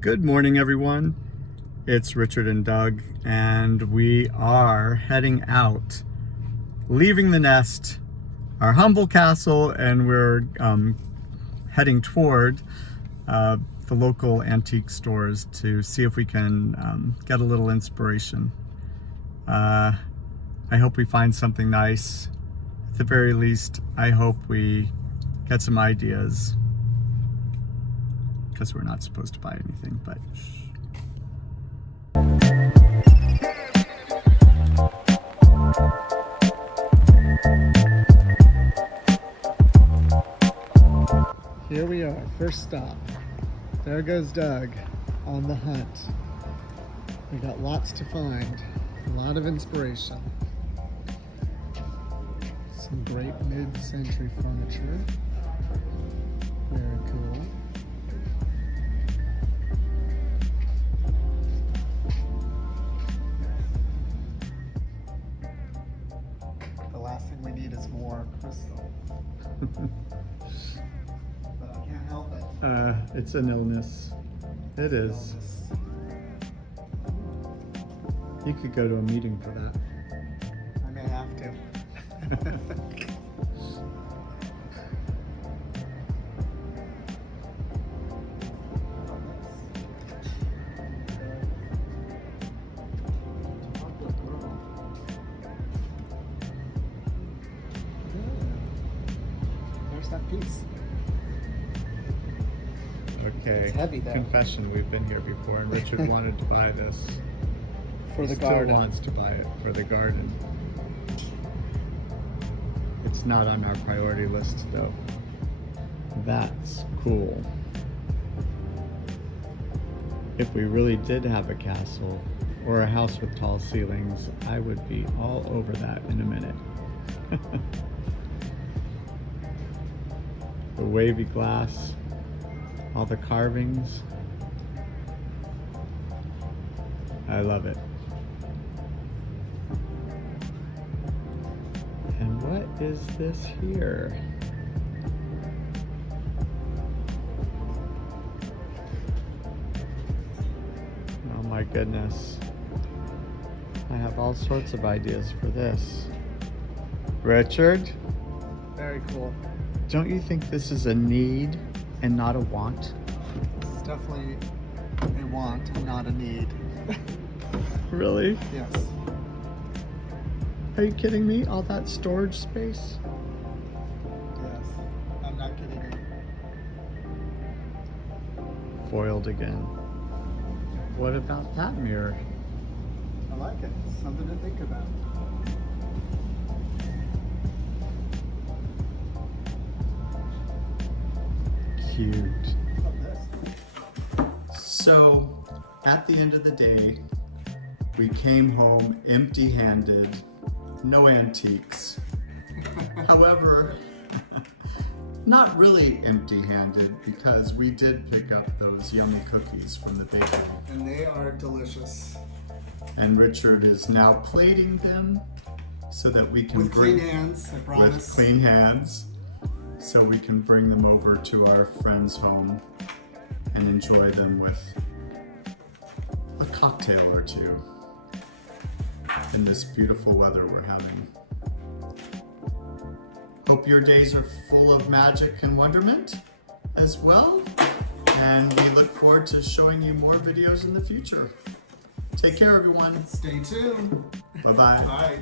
Good morning, everyone. It's Richard and Doug, and we are heading out, leaving the nest, our humble castle, and we're heading toward the local antique stores to see if we can get a little inspiration. I hope we find something nice. At the very least, I hope we get some ideas, because we're not supposed to buy anything, but shh. Here we are, first stop. There goes Doug on the hunt. We got lots to find, a lot of inspiration. Some great mid-century furniture. Very cool. The last thing we need is more crystal. But I can't help it. It's an illness. It is. You could go to a meeting for that. I may have to. There's that piece. Okay. It's heavy though. Confession, we've been here before, and Richard wanted to buy this. For the He garden. still wants to buy it for the garden. It's not on our priority list though. That's cool. If we really did have a castle or a house with tall ceilings, I would be all over that in a minute. The wavy glass, all the carvings. I love it. And what is this here? Oh my goodness. I have all sorts of ideas for this. Richard, Very cool. don't you think this is a need and not a want? It's definitely a want, not a need. Really? Yes. Are you kidding me? All that storage space? Yes. I'm not kidding you. Foiled again. What about that mirror? I like it. Something to think about. Cute. How about this? So, at the end of the day, we came home empty-handed, no antiques. However, not really empty-handed, because we did pick up those yummy cookies from the bakery. And they are delicious. And Richard is now plating them so that we can With bring clean hands, I promise. with clean hands, so we can bring them over to our friend's home and enjoy them with a cocktail or two in this beautiful weather we're having. Hope your days are full of magic and wonderment as well, and we look forward to showing you more videos in the future. Take care, everyone. Stay tuned. Bye-bye. Bye.